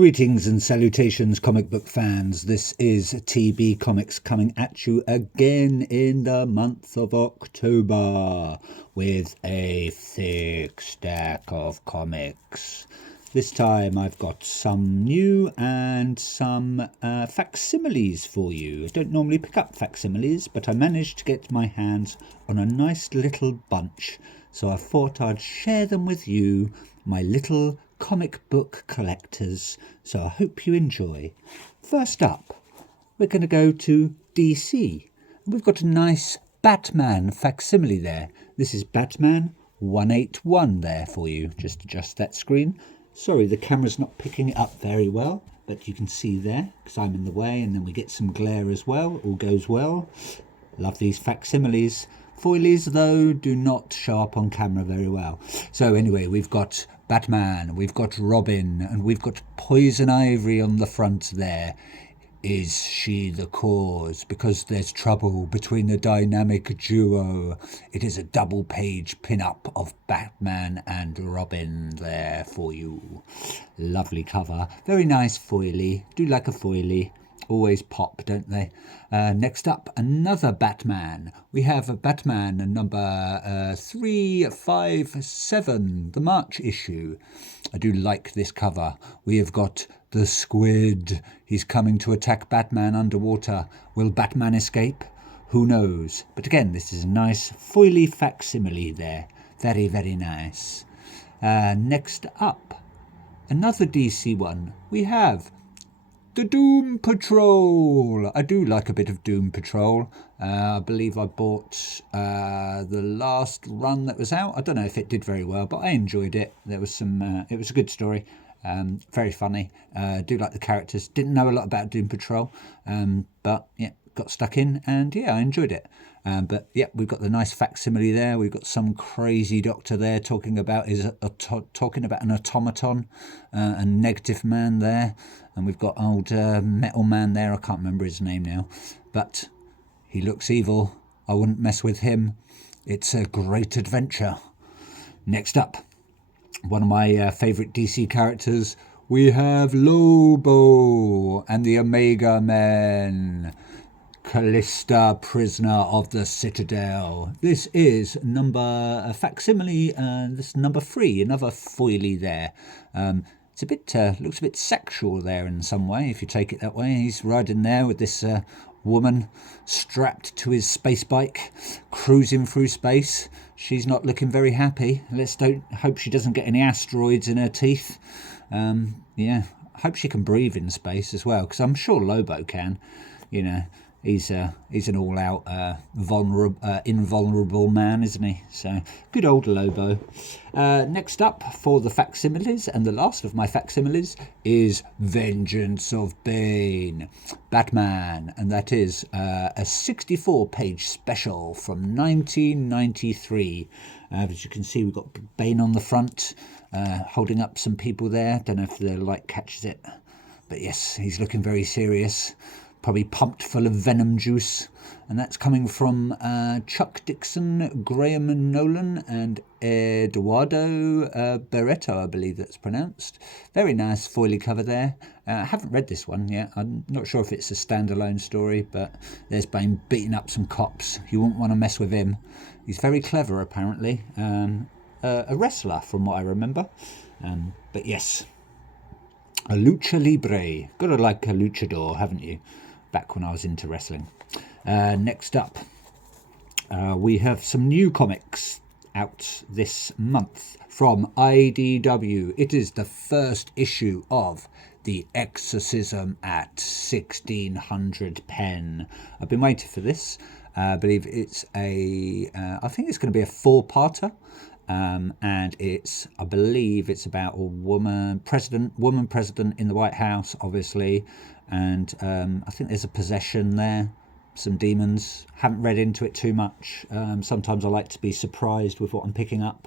Greetings and salutations, comic book fans. This is TB Comics coming at you again in the month of October with a thick stack of comics. This time I've got some new and some facsimiles for you. I don't normally pick up facsimiles, but I managed to get my hands on a nice little bunch, so I thought I'd share them with you, my little comic book collectors, so I hope you enjoy. First up, we're going to go to DC. We've got a nice Batman facsimile there. This is Batman 181 there for you. Just adjust that screen. Sorry, the camera's not picking it up very well, but you can see there, because I'm in the way, and then we get some glare as well. All goes well. Love these facsimiles. Foilies, though, do not show up on camera very well. So anyway, we've got Batman, we've got Robin, and we've got Poison Ivy on the front there. Is she the cause? Because there's trouble between the dynamic duo. It is a double-page pin-up of Batman and Robin there for you. Lovely cover. Very nice foilie. Do like a foilie. Always pop, don't they? Next up, another Batman. We have a Batman number 357, the March issue. I do like this cover. We have got the Squid. He's coming to attack Batman underwater. Will Batman escape? Who knows? But again, this is a nice foily facsimile there. Very, very nice. Next up, another DC one. We have the Doom Patrol. I do like a bit of Doom Patrol. I believe I bought the last run that was out. I don't know if it did very well, but I enjoyed it. There was some. It was a good story. Very funny. Do like the characters. Didn't know a lot about Doom Patrol, but yeah, got stuck in, and yeah, I enjoyed it. But yeah, we've got the nice facsimile there. We've got some crazy doctor there talking about an automaton, a negative man there, and we've got old metal man there. I can't remember his name now, but he looks evil. I wouldn't mess with him. It's a great adventure. Next up, one of my favourite DC characters. We have Lobo and the Omega Men. Callista, prisoner of the Citadel. This is number facsimile, this is number 3, another foilie there. It's a bit looks a bit sexual there in some way, if you take it that way. He's riding there with this woman strapped to his space bike, cruising through space. She's not looking very happy. Let's hope she doesn't get any asteroids in her teeth. Yeah, I hope she can breathe in space as well, because I'm sure Lobo can. You know, he's an all-out invulnerable man, isn't he? So good old Lobo. Next up for the facsimiles, and the last of my facsimiles, is Vengeance of Bane, Batman, and that is a 64-page special from 1993. As you can see, we've got Bane on the front, holding up some people there. Don't know if the light catches it, but yes, he's looking very serious. Probably pumped full of venom juice, and that's coming from Chuck Dixon, Graham Nolan, and Eduardo Barreto, I believe that's pronounced. Very nice foily cover there. I haven't read this one yet. I'm not sure if it's a standalone story, but there's Bane beating up some cops. You wouldn't want to mess with him. He's very clever, apparently. A wrestler, from what I remember. But yes, a lucha libre. Gotta like a luchador, haven't you? Back when I was into wrestling. Next up, we have some new comics out this month from IDW. It is the first issue of The Exorcism at 1600 Pen. I've been waiting for this. I believe it's I think it's going to be a 4-parter. And I believe it's about a woman president in the White House, obviously, and I think there's a possession there, some demons. Haven't read into it too much. Sometimes I like to be surprised with what I'm picking up,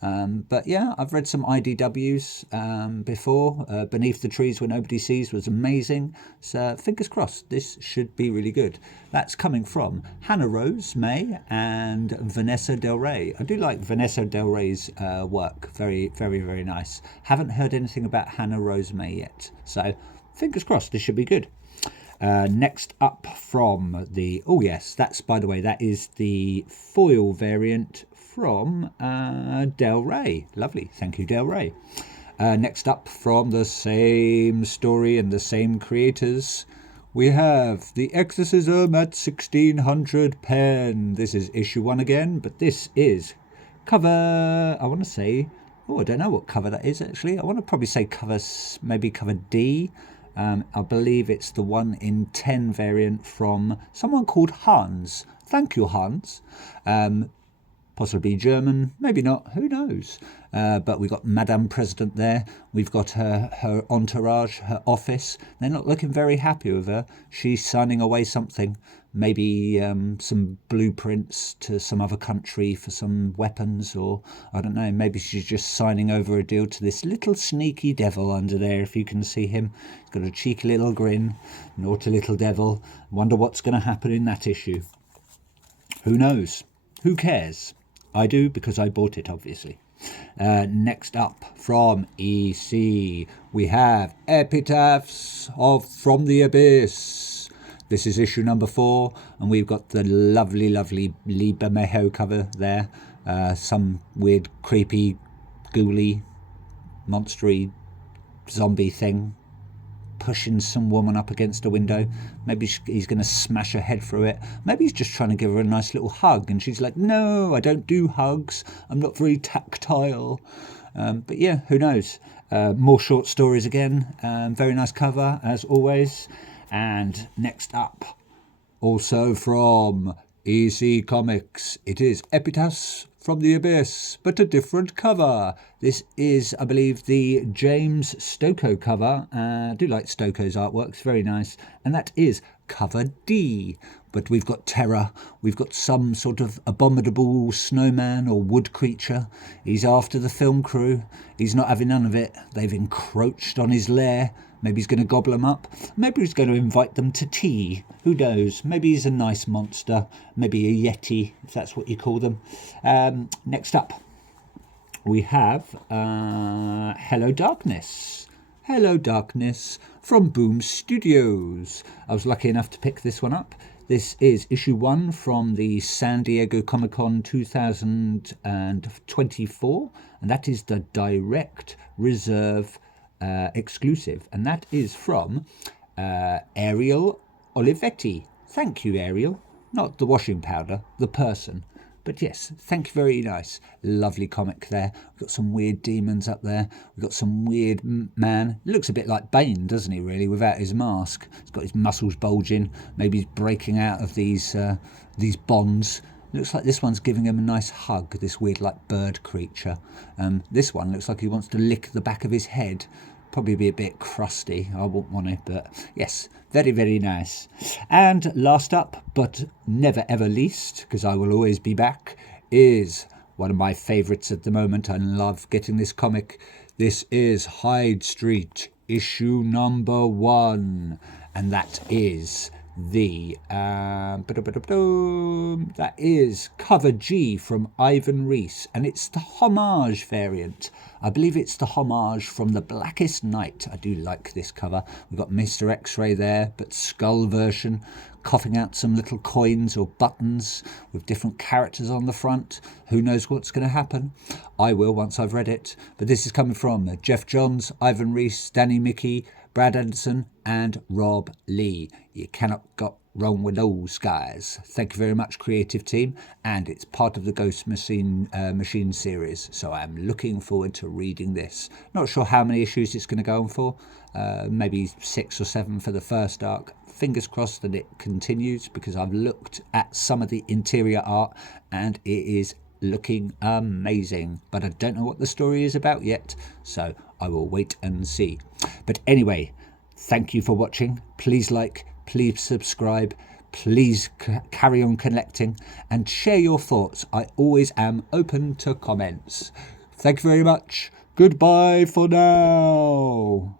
But yeah, I've read some IDWs before. Beneath the Trees Where Nobody Sees was amazing. So fingers crossed, this should be really good. That's coming from Hannah Rose May and Vanessa Del Rey. I do like Vanessa Del Rey's work. Very, very, very nice. Haven't heard anything about Hannah Rose May yet. So fingers crossed, this should be good. Next up from the... Oh yes, that's, by the way, that is the foil variant from Del Rey. Lovely. Thank you, Del Rey. Next up from the same story and the same creators, we have The Exorcism at 1600 pen. This is issue 1 again, but this is cover... I want to say... Oh, I don't know what cover that is, actually. I want to probably say maybe cover D. I believe it's the 1 in 10 variant from someone called Hans. Thank you, Hans. Possibly German, maybe not, who knows. But we've got Madame President there. We've got her entourage, her office. They're not looking very happy with her. She's signing away something. Maybe some blueprints to some other country for some weapons, or I don't know, maybe she's just signing over a deal to this little sneaky devil under there, if you can see him. He's got a cheeky little grin, naughty little devil. Wonder what's going to happen in that issue. Who knows? Who cares? I do, because I bought it, obviously. Next up from EC, we have Epitaphs from the Abyss. This is issue number 4, and we've got the lovely, lovely Lee Bermejo cover there. Some weird, creepy, ghouly, monstery zombie thing pushing some woman up against a window. Maybe he's going to smash her head through it. Maybe he's just trying to give her a nice little hug, and she's like, no, I don't do hugs. I'm not very tactile. But yeah, who knows? More short stories again. Very nice cover, as always. And next up, also from EC Comics, it is Epitaphs from the Abyss, but a different cover. This is, I believe, the James Stokoe cover. I do like Stokoe's artwork, it's very nice. And that is cover D. But we've got terror. We've got some sort of abominable snowman or wood creature. He's after the film crew. He's not having none of it. They've encroached on his lair. Maybe he's going to gobble them up. Maybe he's going to invite them to tea. Who knows? Maybe he's a nice monster. Maybe a yeti, if that's what you call them. Next up, we have Hello Darkness. Hello Darkness from Boom Studios. I was lucky enough to pick this one up. This is issue 1 from the San Diego Comic-Con 2024, and that is the Direct Reserve exclusive, and that is from Ariel Olivetti. Thank you, Ariel. Not the washing powder, the person. But yes, thank you, very nice. Lovely comic there. We've got some weird demons up there. We've got some weird man. Looks a bit like Bane, doesn't he, really, without his mask. He's got his muscles bulging. Maybe he's breaking out of these bonds. Looks like this one's giving him a nice hug, this weird, like, bird creature. This one looks like he wants to lick the back of his head. Probably be a bit crusty. I wouldn't want it, but yes, very, very nice. And last up, but never ever least, because I will always be back, is one of my favourites at the moment. I love getting this comic. This is Hyde Street, issue number 1, and that is the that is cover G from Ivan Reis, and it's the homage variant. I believe it's the homage from The Blackest Night. I do like this cover. We've got Mr. X-Ray there, but skull version, coughing out some little coins or buttons with different characters on the front. Who knows what's going to happen? I will once I've read it. But this is coming from Jeff Johns, Ivan Reis, Danny Mickey, Brad Anderson and Rob Lee. You cannot go wrong with those guys. Thank you very much, creative team. And it's part of the Ghost Machine series. So I'm looking forward to reading this. Not sure how many issues it's going to go on for. Maybe 6 or 7 for the first arc. Fingers crossed that it continues, because I've looked at some of the interior art and it is looking amazing, but I don't know what the story is about yet, so I will wait and see. But anyway, thank you for watching. Please like, please subscribe, please carry on collecting and share your thoughts. I always am open to comments. Thank you very much. Goodbye for now.